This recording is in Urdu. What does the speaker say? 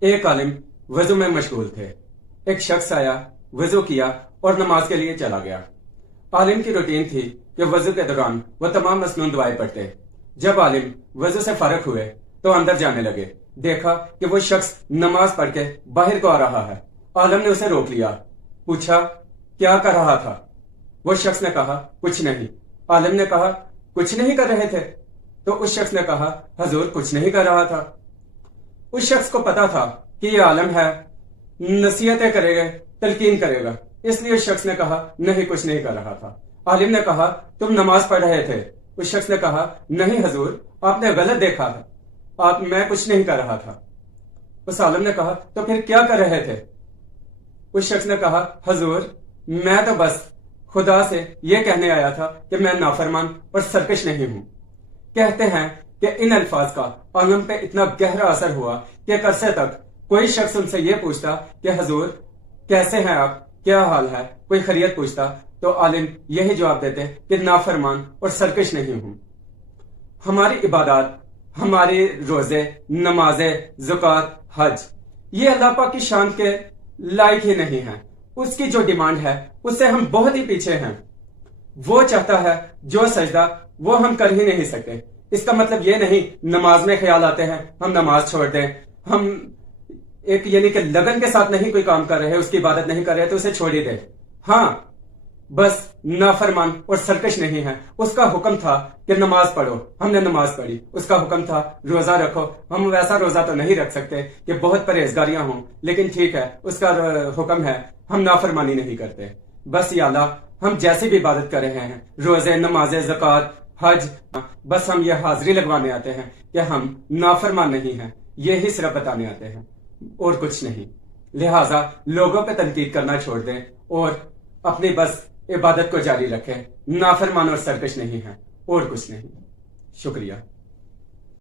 ایک عالم وضو میں مشغول تھے۔ ایک شخص آیا، وضو کیا اور نماز کے لیے چلا گیا۔ عالم کی روٹین تھی کہ وضو کے دوران وہ تمام مسنون دعائیں پڑھتے۔ جب عالم وضو سے فارغ ہوئے تو اندر جانے لگے، دیکھا کہ وہ شخص نماز پڑھ کے باہر کو آ رہا ہے۔ عالم نے اسے روک لیا، پوچھا کیا کر رہا تھا؟ وہ شخص نے کہا کچھ نہیں۔ عالم نے کہا کچھ نہیں کر رہے تھے؟ تو اس شخص نے کہا حضور کچھ نہیں کر رہا تھا۔ اس شخص کو پتا تھا کہ یہ عالم ہے، نصیحتیں کرے گا، تلقین کرے گا، اس لیے اس شخص نے کہا نہیں کچھ نہیں کر رہا تھا۔ عالم نے کہا تم نماز پڑھ رہے تھے؟ اس شخص نے کہا نہیں حضور، آپ نے غلط دیکھا تھا، میں کچھ نہیں کر رہا تھا۔ اس عالم نے کہا تو پھر کیا کر رہے تھے؟ اس شخص نے کہا حضور میں تو بس خدا سے یہ کہنے آیا تھا کہ میں نافرمان اور سرکش نہیں ہوں۔ کہتے ہیں کہ ان الفاظ کا عالم پہ اتنا گہرا اثر ہوا کہ ایک عرصے تک کوئی شخص ان سے یہ پوچھتا کہ حضور کیسے ہیں آپ، کیا حال ہے، کوئی خیریت پوچھتا تو عالم یہی جواب دیتے کہ نافرمان اور سرکش نہیں ہوں۔ ہماری عبادات، ہمارے روزے، نمازیں، زکوٰۃ، حج، یہ اللہ پاک کی شان کے لائق ہی نہیں ہے۔ اس کی جو ڈیمانڈ ہے اس سے ہم بہت ہی پیچھے ہیں۔ وہ چاہتا ہے جو سجدہ وہ ہم کر ہی نہیں سکتے۔ اس کا مطلب یہ نہیں نماز میں خیال آتے ہیں ہم نماز چھوڑ دیں، ہم ایک یعنی کہ لگن کے ساتھ نہیں کوئی کام کر رہے، اس کی عبادت نہیں کر رہے تو اسے چھوڑ ہی دیں۔ ہاں بس نافرمان اور سرکش نہیں ہے۔ اس کا حکم تھا کہ نماز پڑھو، ہم نے نماز پڑھی۔ اس کا حکم تھا روزہ رکھو، ہم ویسا روزہ تو نہیں رکھ سکتے کہ بہت پرہیزگاریاں ہوں، لیکن ٹھیک ہے اس کا حکم ہے، ہم نافرمانی نہیں کرتے۔ بس یا اللہ ہم جیسی بھی عبادت کر رہے ہیں، روزے، نمازیں، زکوٰۃ، حج، بس ہم یہ حاضری لگوانے آتے ہیں کہ ہم نافرمان نہیں ہیں، یہی صرف بتانے آتے ہیں اور کچھ نہیں۔ لہٰذا لوگوں پہ تنقید کرنا چھوڑ دیں اور اپنی بس عبادت کو جاری رکھیں۔ نافرمان اور سرکش نہیں ہیں اور کچھ نہیں۔ شکریہ۔